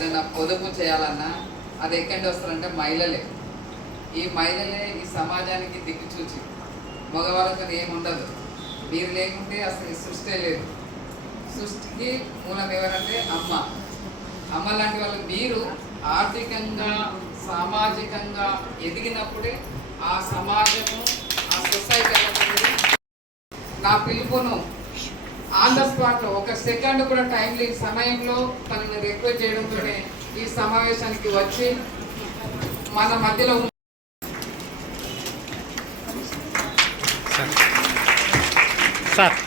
ఏదైనా పొదుపు చేయాలన్నా అది ఎక్కడి వస్తారంటే మహిళలే. ఈ మహిళలే ఈ సమాజానికి దిక్కుచూచి. మగవాళ్ళతో ఏముండదు. మీరు లేకుంటే అసలు ఈ సృష్టి లేదు. సృష్టికి మూలం ఎవరంటే అమ్మ. అమ్మ లాంటి వాళ్ళు మీరు ఆర్థికంగా సామాజికంగా ఎదిగినప్పుడే ఆ సమాజము ఆ సొసైటీ అనేది. నా పిలుపును ఆన్ ద స్పాట్లో ఒక సెకండ్ కూడా టైం లేని సమయంలో తనని రిక్వెస్ట్ చేయడంతోనే ఈ సమావేశానికి వచ్చి మన మధ్యలో సార్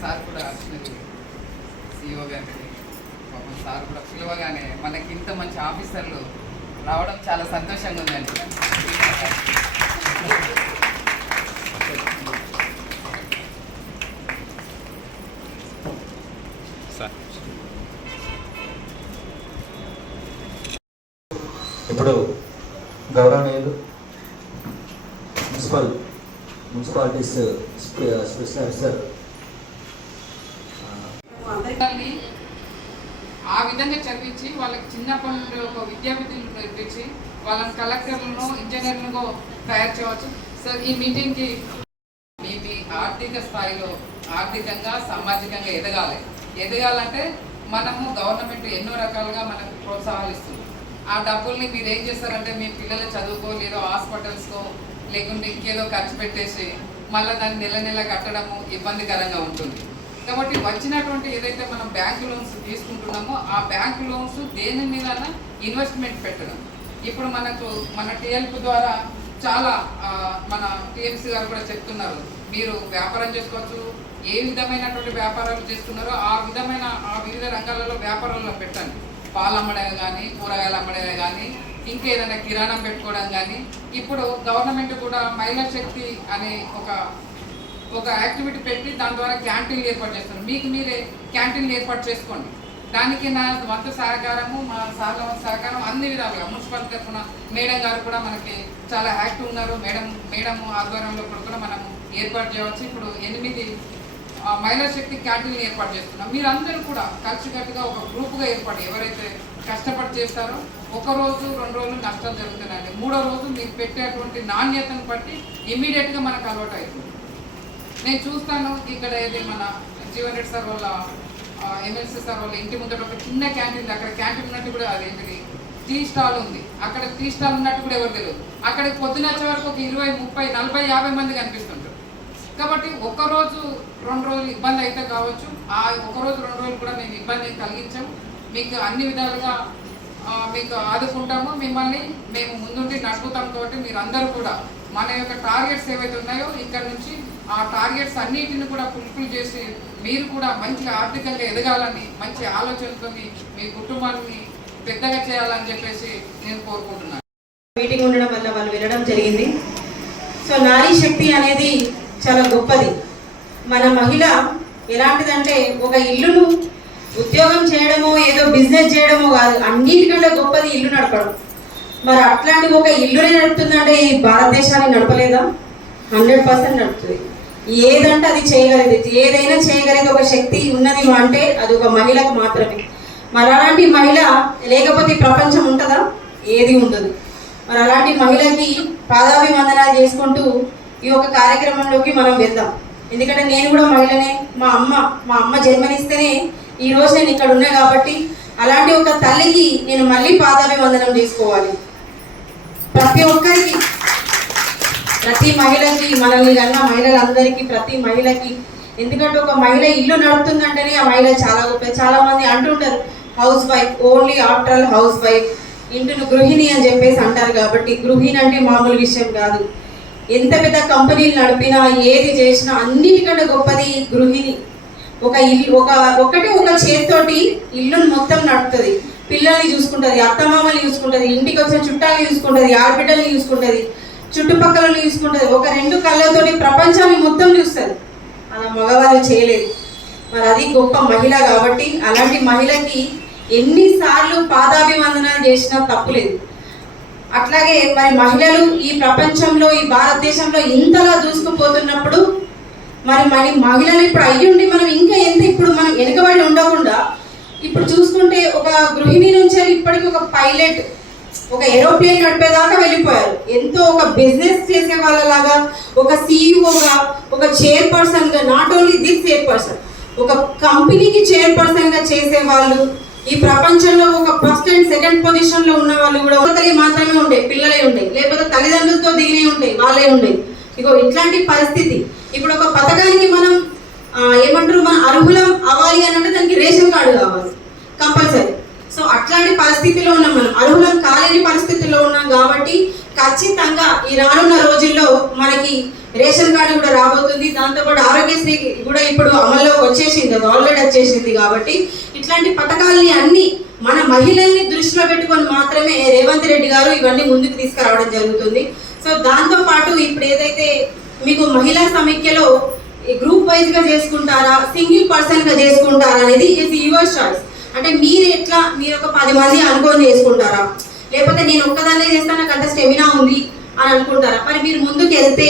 సార్ కూడా వచ్చినది సిఇఓ గారికి. పాపం సార్ కూడా పిలవగానే మనకి ఇంత మంచి ఆఫీసర్లు రావడం చాలా సంతోషంగా ఉందండి. ఇప్పుడు గౌరవనీయులు మున్సిపాలిటీస్ స్పెషల్ ఆఫీసర్ ఆ విధంగా చదివించి వాళ్ళకి చిన్నప్పటి నుండి ఒక విద్యార్థులను నేర్పించి వాళ్ళని కలెక్టర్లను ఇంజనీర్లను తయారు చేయవచ్చు. సార్ ఈ మీటింగ్కి మీ ఆర్థిక స్థాయిలో ఆర్థికంగా సామాజికంగా ఎదగాలంటే మనము గవర్నమెంట్ ఎన్నో రకాలుగా మనకు ప్రోత్సాహాలు ఇస్తుంది. ఆ డబ్బుల్ని మీరు ఏం చేస్తారంటే మీ పిల్లల చదువుకో లేదో హాస్పిటల్స్కో లేకుంటే ఇంకేదో ఖర్చు పెట్టేసి మళ్ళీ దాన్ని నెల నెల కట్టడము ఇబ్బందికరంగా ఉంటుంది. కాబట్టి వచ్చినటువంటి ఏదైతే మనం బ్యాంకు లోన్స్ తీసుకుంటున్నామో ఆ బ్యాంకు లోన్స్ దేని మీద ఇన్వెస్ట్మెంట్ పెట్టడం. ఇప్పుడు మన టీఎల్పీ ద్వారా చాలా మన టీఎంసీ గారు కూడా చెప్తున్నారు, మీరు వ్యాపారం చేసుకోవచ్చు, ఏ విధమైనటువంటి వ్యాపారాలు చేస్తున్నారో ఆ వివిధ రంగాలలో వ్యాపారాల్లో పెట్టండి. పాలు అమ్మడే కానీ కూరగాయలు అమ్మడే కానీ ఇంకేదైనా కిరాణం పెట్టుకోవడం కానీ. ఇప్పుడు గవర్నమెంట్ కూడా మహిళా శక్తి అనే ఒక యాక్టివిటీ పెట్టి దాని ద్వారా క్యాంటీన్లు ఏర్పాటు చేస్తున్నారు. మీకు మీరే క్యాంటీన్లు ఏర్పాటు చేసుకోండి. దానికి నా వంతు సహకారము, మా సార్ల వంతు సహకారం అన్ని విధాలుగా. మున్సిపల్ తరఫున మేడం గారు కూడా మనకి చాలా యాక్టివ్ ఉన్నారు. మేడం ఆధ్వర్యంలో కూడా మనం ఏర్పాటు చేయవచ్చు. ఇప్పుడు 8 మహిళా శక్తి క్యాంటీన్లు ఏర్పాటు చేస్తున్నాం. మీరందరూ కూడా కలిసికట్టుగా ఒక గ్రూప్గా ఏర్పాటు ఎవరైతే కష్టపడి చేస్తారో 1 రోజు 2 రోజులు నష్టాలు జరుగుతున్నాయండి. 3వ రోజు మీకు పెట్టేటువంటి నాణ్యతను బట్టి ఇమ్మీడియట్గా మనకు అలవాటు అవుతుంది. నేను చూస్తాను ఇక్కడ ఏది మన జీవన్ రెడ్డి సార్ వాళ్ళ ఎమ్మెల్సీ సార్ వాళ్ళ ఇంటి ముందర ఒక చిన్న క్యాంటీన్, అక్కడ క్యాంటీన్ ఉన్నట్టు కూడా అదేంటిది టీ స్టాల్ ఉంది. అక్కడ టీ స్టాల్ ఉన్నట్టు కూడా ఎవరు తెలియదు. అక్కడికి పొద్దున వచ్చే వరకు ఒక 20, 30, 40, 50 మంది కనిపిస్తుంటారు. కాబట్టి 1 రోజు 2 రోజులు ఇబ్బంది అయితే కావచ్చు. ఆ 1 రోజు 2 రోజులు కూడా మేము ఇబ్బంది కలిగించాము. మీకు అన్ని విధాలుగా మీకు ఆదుకుంటాము. మిమ్మల్ని మేము ముందుండి నడుపుతాం. కాబట్టి మీరందరూ కూడా మన యొక్క టార్గెట్స్ ఏవైతే ఉన్నాయో ఇక్కడ నుంచి ఆ టార్గెట్స్ అన్నిటిని కూడా ఫుల్ఫిల్ చేసి మీరు కూడా మంచిగా ఆర్థికంగా ఎదగాలని మంచి ఆలోచనతో మీ కుటుంబాన్ని పెద్దగా చేయాలని చెప్పేసి నేను కోరుకుంటున్నాను. మీటింగ్ ఉండడం వల్ల వాళ్ళు వినడం జరిగింది. సో నారీ శక్తి అనేది చాలా గొప్పది. మన మహిళ ఎలాంటిదంటే ఒక ఇల్లును ఉద్యోగం చేయడమో ఏదో బిజినెస్ చేయడమో కాదు, అన్నిటికంటే గొప్పది ఇల్లు నడపడం. మరి అట్లాంటి ఒక ఇల్లునే నడుపుతుందంటే ఈ భారతదేశాన్ని నడపలేదా? 100% నడుపుతుంది. ఏదంటే అది చేయగలిగేది, ఏదైనా చేయగలిగేది ఒక శక్తి ఉన్నది అంటే అది ఒక మహిళకు మాత్రమే. మరి అలాంటి మహిళ లేకపోతే ప్రపంచం ఉంటుందా? ఏది ఉండదు. మరి అలాంటి మహిళకి పాదాభివందనాలు చేసుకుంటూ ఈ యొక్క కార్యక్రమంలోకి మనం వెళ్దాం. ఎందుకంటే నేను కూడా మహిళనే. మా అమ్మ జన్మనిస్తేనే ఈరోజు నేను ఇక్కడ ఉన్నా. కాబట్టి అలాంటి ఒక తల్లికి నేను మళ్ళీ పాదాభివందనం చేసుకోవాలి. ప్రతి ఒక్కరికి, ప్రతి మహిళకి, మనల్ని కన్నా మహిళలందరికీ, ప్రతి మహిళకి. ఎందుకంటే ఒక మహిళ ఇల్లు నడుపుతుందంటేనే ఆ మహిళ చాలా గొప్ప. చాలా మంది అంటుంటారు house wife, only after all house wife, ఇంటిని గృహిణి అని చెప్పేసి అంటారు. కాబట్టి గృహిణి అంటే మామూలు విషయం కాదు. ఎంత పెద్ద కంపెనీలు నడిపినా ఏది చేసినా అన్నిటికంటే గొప్పది గృహిణి. ఒక ఇల్లు ఒక చేతితోటి ఇల్లును మొత్తం నడుపుతుంది, పిల్లల్ని చూసుకుంటుంది, అత్తమామల్ని చూసుకుంటుంది, ఇంటికి వచ్చిన చుట్టాలని చూసుకుంటుంది, ఆడబిడ్డల్ని చూసుకుంటుంది, చుట్టుపక్కలని చూసుకుంటుంది. ఒక 2 కళ్ళతోటి ప్రపంచాన్ని మొత్తం చూస్తుంది. అలా మగవాళ్ళు చేయలేదు. మరి అది గొప్ప మహిళ కాబట్టి అలాంటి మహిళకి ఎన్నిసార్లు పాదాభివందనాలు చేసినా తప్పులేదు. అట్లాగే మరి మహిళలు ఈ ప్రపంచంలో, ఈ భారతదేశంలో ఇంతలా దూసుకుపోతున్నప్పుడు మరి మహిళలు ఇప్పుడు అయ్యుండి మనం ఇంకా ఇప్పుడు మనం వెనుకబడి ఉండకుండా ఇప్పుడు చూసుకుంటే ఒక గృహిణి నుంచి ఇప్పటికి ఒక పైలట్, ఒక ఏరోప్లేన్ నడిపేదాకా వెళ్ళిపోయారు. ఎంతో ఒక బిజినెస్ చేసే వాళ్ళలాగా, ఒక సీఈఓగా, ఒక చైర్పర్సన్గా, నాట్ ఓన్లీ దిస్ చైర్పర్సన్, ఒక కంపెనీకి చైర్పర్సన్గా చేసే వాళ్ళు ఈ ప్రపంచంలో ఒక ఫస్ట్ అండ్ సెకండ్ పొజిషన్ లో ఉన్న వాళ్ళు కూడా ఒకరి మాత్రమే ఉండే, పిల్లలే ఉండే, లేకపోతే తల్లిదండ్రులతో దిగినే ఉంటాయి, వాళ్ళే ఉండే. ఇగో ఇట్లాంటి పరిస్థితి. ఇప్పుడు ఒక పథకానికి మనం ఏమంటారు, మన అర్హులం అవ్వాలి అని అంటే దానికి రేషన్ కార్డు కావాలి కంపల్సరీ. సో అట్లాంటి పరిస్థితిలో ఉన్నాం, మనం అర్హులం కాలేని పరిస్థితుల్లో ఉన్నాం. కాబట్టి ఖచ్చితంగా ఈ రానున్న రోజుల్లో మనకి రేషన్ కార్డు కూడా రాబోతుంది. దాంతోపాటు ఆరోగ్యశ్రీ కూడా ఇప్పుడు అమల్లోకి వచ్చేసింది, ఆల్రెడీ వచ్చేసింది. కాబట్టి ఇట్లాంటి పథకాలని అన్ని మన మహిళల్ని దృష్టిలో పెట్టుకొని మాత్రమే రేవంత్ రెడ్డి గారు ఇవన్నీ ముందుకు తీసుకురావడం జరుగుతుంది. సో దాంతో పాటు ఇప్పుడు ఏదైతే మీకు మహిళా సమైక్యలో గ్రూప్ వైజ్ గా చేసుకుంటారా, సింగిల్ పర్సన్ గా చేసుకుంటారా అనేది ఇట్స్ యువర్ చాయిస్. అంటే మీరు ఒక 10 మంది అనుకొని చేసుకుంటారా, లేకపోతే నేను ఒక్కదాన్నే చేస్తాను నాకు అంత స్టెమినా ఉంది అని అనుకుంటారా. మరి మీరు ముందుకు వెళ్తే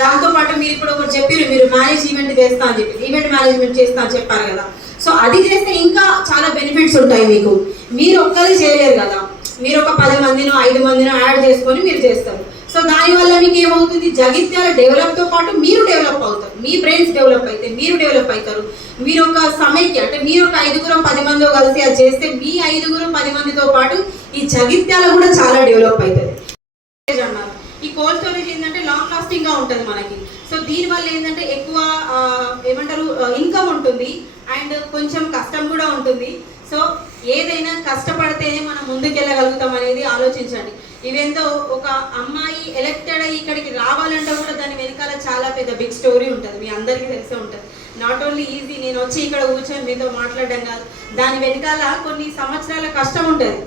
దాంతో పాటు మీరు ఇప్పుడు ఒకటి చెప్పారు, మీరు ఈవెంట్ చేస్తా అని చెప్పి, ఈవెంట్ మేనేజ్మెంట్ చేస్తా అని చెప్పారు కదా. సో అది చేస్తే ఇంకా చాలా బెనిఫిట్స్ ఉంటాయి మీకు. మీరు ఒక్కరు చేయలేరు కదా, మీరు ఒక 10 మందినో 5 మందినో యాడ్ చేసుకొని మీరు చేస్తారు. సో దానివల్ల మీకు ఏమవుతుంది, జగిత్యాల డెవలప్తో పాటు మీరు డెవలప్ అవుతారు, మీ బ్రెయిన్స్ డెవలప్ అయితే మీరు డెవలప్ అవుతారు. మీరు ఒక సమైక్య అంటే మీరు ఒక 5గురు 10 మందో కలిసి అది చేస్తే మీ 5గురు 10 మందితో పాటు ఈ జగిత్యాల కూడా చాలా డెవలప్ అవుతుంది అన్నారు. ఈ కోల్డ్ స్టోరేజ్ ఏంటంటే లాంగ్ లాస్టింగ్ గా ఉంటుంది మనకి. సో దీనివల్ల ఏంటంటే ఎక్కువ ఏమంటారు ఇన్కమ్ ఉంటుంది అండ్ కొంచెం కష్టం కూడా ఉంటుంది. సో ఏదైనా కష్టపడితేనే మనం ముందుకెళ్ళగలుగుతాం అనేది ఆలోచించండి. ఇవేందో ఒక అమ్మాయి ఎలక్టెడ్ అయ్యి ఇక్కడికి రావాలంటే కూడా దాని వెనకాల చాలా పెద్ద బిగ్ స్టోరీ ఉంటుంది, మీ అందరికీ తెలిసే ఉంటుంది. నాట్ ఓన్లీ ఈజీ నేను వచ్చి ఇక్కడ కూర్చొని మీతో మాట్లాడడం కాదు, దాని వెనకాల కొన్ని సంవత్సరాల కష్టం ఉంటుంది.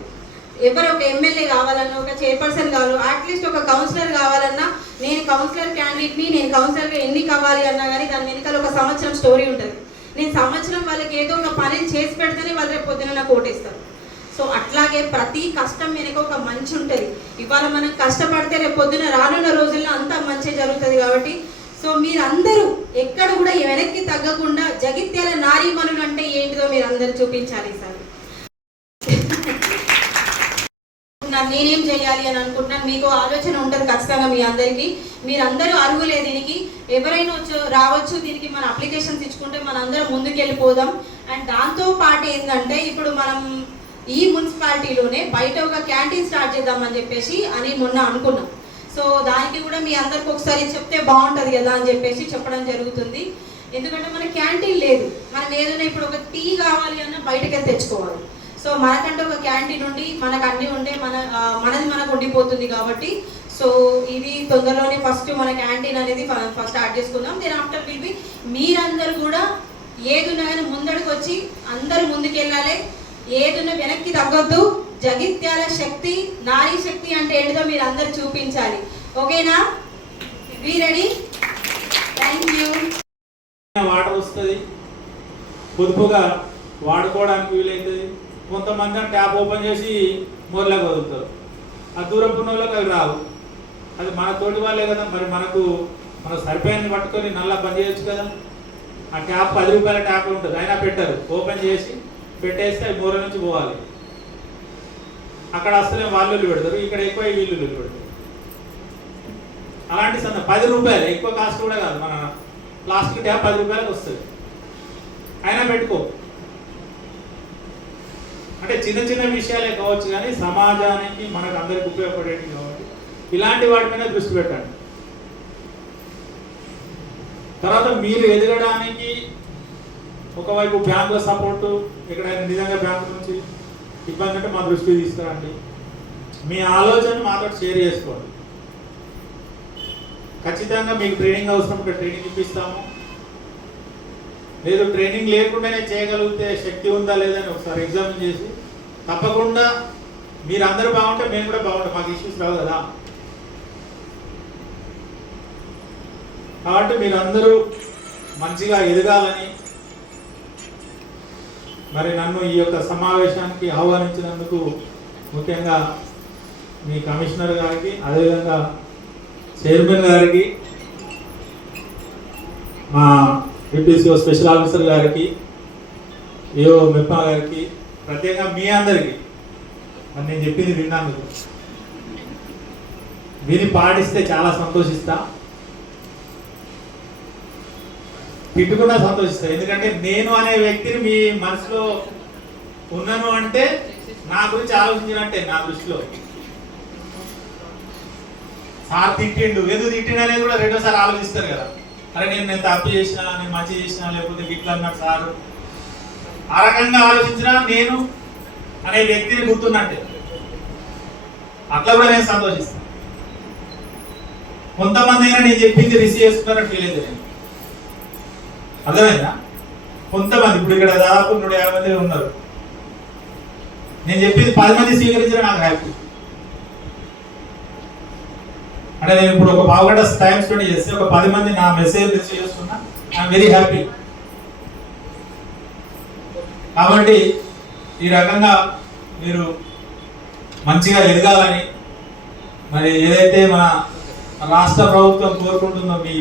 ఎవరు ఒక ఎమ్మెల్యే కావాలన్నా, ఒక చైర్పర్సన్ కావాలి, అట్లీస్ట్ ఒక కౌన్సిలర్ కావాలన్నా, నేను కౌన్సిలర్ క్యాండిడేట్ని, నేను కౌన్సిలర్గా ఎన్ని కావాలి అన్నా కానీ దాని వెనకాల ఒక సంవత్సరం స్టోరీ ఉంటుంది. నేను సంవత్సరం వాళ్ళకి ఏదో ఒక పని చేసి పెడితేనే వాళ్ళు రేపు పొద్దున నాకు ఓటేస్తారు. సో అట్లాగే ప్రతి కష్టం వెనక ఒక మంచి ఉంటుంది. ఇవాళ మనం కష్టపడితే రేపు పొద్దున రానున్న రోజుల్లో అంతా మంచి జరుగుతుంది. కాబట్టి సో మీరందరూ ఎక్కడ కూడా వెనక్కి తగ్గకుండా జగిత్యాల నారీమణులు అంటే ఏంటిదో మీరు అందరూ చూపించాలి సార్. నేనేం చేయాలి అని అనుకుంటున్నాను, మీకు ఆలోచన ఉంటుంది ఖచ్చితంగా మీ అందరికీ. మీరందరూ అర్హులే దీనికి, ఎవరైనా రావచ్చు దీనికి. మన అప్లికేషన్స్ ఇచ్చుకుంటే మన అందరం ముందుకు వెళ్ళిపోదాం. అండ్ దాంతో పాటు ఏంటంటే ఇప్పుడు మనం ఈ మున్సిపాలిటీలోనే బయట ఒక క్యాంటీన్ స్టార్ట్ చేద్దామని చెప్పేసి అని మొన్న అనుకున్నాం. సో దానికి కూడా మీ అందరికి ఒకసారి చెప్తే బాగుంటుంది కదా అని చెప్పేసి చెప్పడం జరుగుతుంది. ఎందుకంటే మన క్యాంటీన్ లేదు, మనం ఏదైనా ఇప్పుడు ఒక టీ కావాలి అన్నా బయటకి వెళ్ళి తెచ్చుకోవాలి. సో మనకంటే ఒక క్యాంటీన్ ఉండి మనకు అన్నీ ఉండే మనది మనకు ఉండిపోతుంది. కాబట్టి సో ఇది తొందరలోనే ఫస్ట్ మన క్యాంటీన్ అనేది ఫస్ట్ స్టార్ట్ చేసుకుందాం. దెన్ ఆఫ్టర్ విల్ బి మీరందరూ కూడా ఏదున్నా కానీ ముందడికి వచ్చి అందరూ ముందుకెళ్ళాలి, ఏదున్నా వెనక్కి తగ్గొద్దు. జగిత్యాల శక్తి, నారీ శక్తి అంటే ఏంటిదో మీరు అందరు చూపించాలి. ఓకేనా? We ready? Thank you. Water వస్తుంది, పొదుపుగా వాడుకోవడానికి వీలవుతుంది. కొంతమంది ట్యాప్ ఓపెన్ చేసి మోర్లకు వదులుతారు, ఆ దూరం ఉన్న వాళ్ళకి అవి రావు. అది మన తోటి వాళ్ళే కదా, మరి మనకు సరిపోయింది పట్టుకొని నల్లా బంద్ చేయొచ్చు కదా. ఆ ట్యాప్ 10 రూపాయల ట్యాప్ ఉంటుంది, అయినా పెట్టారు. ఓపెన్ చేసి పెట్టేస్తే అవి మోర నుంచి పోవాలి. అక్కడ అసలే వాళ్ళు పెడతారు, ఇక్కడ ఎక్కువ వీళ్ళు పెడతారు. అలాంటి 10 రూపాయలు ఎక్కువ కాస్ట్ కూడా కాదు. మన ప్లాస్టిక్ ట్యాప్ 10 రూపాయలకు వస్తుంది, అయినా పెట్టుకో. అంటే చిన్న చిన్న విషయాలే కావచ్చు కానీ సమాజానికి మనకు అందరికి ఉపయోగపడేవి కాబట్టి ఇలాంటి వాటి మీద దృష్టి పెట్టండి. తర్వాత మీరు ఎదగడానికి ఒకవైపు బ్యాంకుల సపోర్టు, ఎక్కడైనా నిజంగా బ్యాంకు నుంచి ఇబ్బంది అంటే మా దృష్టికి తీసుకురండి. మీ ఆలోచన మాతో షేర్ చేసుకోండి. ఖచ్చితంగా మీకు ట్రైనింగ్ అవసరం ఉంటే ట్రైనింగ్ ఇప్పిస్తాము. లేదు ట్రైనింగ్ లేకుండానే చేయగలిగితే శక్తి ఉందా లేదని ఒకసారి ఎగ్జామిన్ చేసి తప్పకుండా మీరు అందరూ బాగుంటే మేము కూడా బాగుంటాం, మాకు ఇష్యూస్ రావు కదా. కాబట్టి మీరు అందరూ మంచిగా ఎదగాలని, మరి నన్ను ఈ యొక్క సమావేశానికి ఆహ్వానించినందుకు ముఖ్యంగా మీ కమిషనర్ గారికి, అదేవిధంగా చైర్మన్ గారికి, మా డిప్యూసీఓ స్పెషల్ ఆఫీసర్ గారికి, ఏఓ మెప్పా గారికి, ప్రత్యేకంగా మీ అందరికీ మరి నేను చెప్పింది విన్నందుకు, విని పాటిస్తే చాలా సంతోషిస్తా, తిట్టుకున్నా సంతోషిస్తా. ఎందుకంటే నేను అనే వ్యక్తిని మీ మనసులో ఉన్నాను అంటే నా గురించి ఆలోచించినట్టే నా దృష్టిలో. సార్ తిట్టిండు, ఎందుకు తిట్టిండు అనేది కూడా రెండోసారి ఆలోచిస్తారు కదా. అరే నేను తప్పు చేసినా, నేను మంచి చేసినా, లేకపోతే గిట్లా అన్నాడు సారు, ఆ రకంగా ఆలోచించినా నేను అనే వ్యక్తిని గుర్తున్నట్టే. అట్లా కూడా నేను సంతోషిస్తాను. కొంతమంది అయినా నేను చెప్పింది రిసీవ్ చేసుకున్నారని ఫీల్ అయితే నేను, అర్థమైందా? కొంతమంది, ఇప్పుడు ఇక్కడ దాదాపు 150 మంది ఉన్నారు, నేను చెప్పింది 10 మంది స్వీకరించడం నాకు హ్యాపీ. అంటే నేను ఇప్పుడు ఒక పావుగంట టైం స్పెండ్ చేస్తే ఒక 10 మంది నా మెసేజ్ రిసీవ్ చేసుకున్నా, ఐఎమ్ వెరీ హ్యాపీ. కాబట్టి ఈ రకంగా మీరు మంచిగా ఎదగాలని, మరి ఏదైతే మన రాష్ట్ర ప్రభుత్వం కోరుకుంటుందో మీ